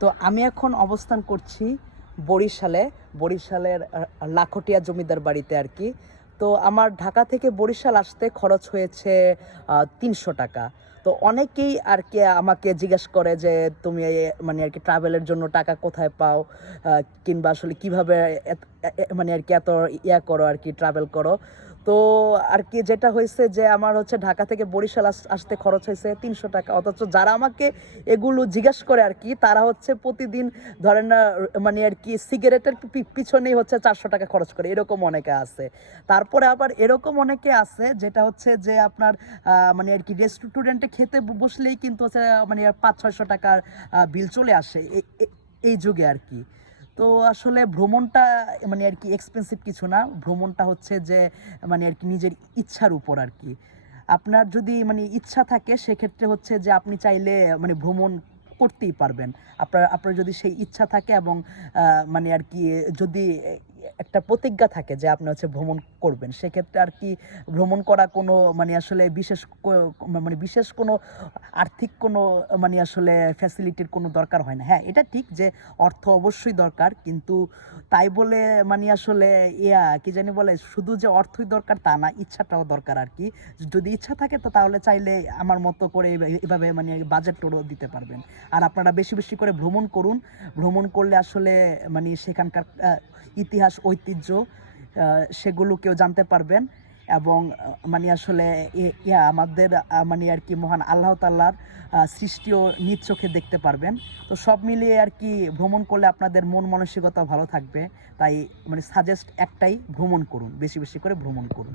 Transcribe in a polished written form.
তো আমি এখন অবস্থান করছি বরিশালে, বরিশালের লাখটিয়া জমিদার বাড়িতে আর কি। তো আমার ঢাকা থেকে বরিশাল আসতে খরচ হয়েছে ৩০০ টাকা। তো অনেকেই আর কি আমাকে জিজ্ঞেস করে যে তুমি মানে আর কি ট্রাভেলের জন্য টাকা কোথায় পাও, কিংবা আসলে কীভাবে মানে আর কি এত করো আর কি, ট্রাভেল করো। তো আর কি যেটা হয়েছে যে আমার হচ্ছে ঢাকা থেকে বরিশাল আসতে খরচ হয়েছে ৩০০ টাকা, অথচ যারা আমাকে এগুলো জিজ্ঞেস করে আর কি তারা হচ্ছে প্রতিদিন ধরেন না মানে আর কি সিগারেটের পিছনেই হচ্ছে ৪০০ টাকা খরচ করে, এরকম অনেকে আছে। তারপরে আবার এরকম অনেকে আছে যেটা হচ্ছে যে আপনার মানে আর কি রেস্টুরেন্টে খেতে বসলেই কিন্তু হচ্ছে মানে ৫০০-৬০০ টাকার বিল চলে আসে এই যুগে আর কি। তো আসলে ভ্রমণটা মানে আর কি এক্সপেন্সিভ কিছু না, ভ্রমণটা হচ্ছে যে মানে আর কি নিজের ইচ্ছার উপর আর কি। আপনার যদি মানে ইচ্ছা থাকে সেক্ষেত্রে হচ্ছে যে আপনি চাইলে মানে ভ্রমণ করতেই পারবেন। আপনার যদি সেই ইচ্ছা থাকে এবং মানে আর কি যদি একটা প্রতিজ্ঞা থাকে যে আপনি হচ্ছে ভ্রমণ করবেন, সেক্ষেত্রে আর কি ভ্রমণ করা কোনো মানে আসলে মানে বিশেষ কোনো আর্থিক কোনো মানে আসলে ফ্যাসিলিটির কোনো দরকার হয় না। হ্যাঁ, এটা ঠিক যে অর্থ অবশ্যই দরকার, কিন্তু তাই বলে মানে আসলে কি জানি বলে, শুধু যে অর্থই দরকার তা না, ইচ্ছাটাও দরকার আর কি। যদি ইচ্ছা থাকে তো তাহলে চাইলে আমার মতো করে এভাবে মানে বাজেট টোরও দিতে পারবেন। আর আপনারা বেশি বেশি করে ভ্রমণ করুন। ভ্রমণ করলে আসলে মানে সেখানকার ইতিহাস, ঐতিহ্য সেগুলোকেও জানতে পারবেন। এবং মানে আসলে আমাদের মানে আর কি মহান আল্লাহ তাআলার সৃষ্টিও নিজ চোখে দেখতে পারবেন। তো সব মিলিয়ে আর কি ভ্রমণ করলে আপনাদের মন মানসিকতা ভালো থাকবে। তাই মানে সাজেস্ট একটাই, ভ্রমণ করুন, বেশি বেশি করে ভ্রমণ করুন।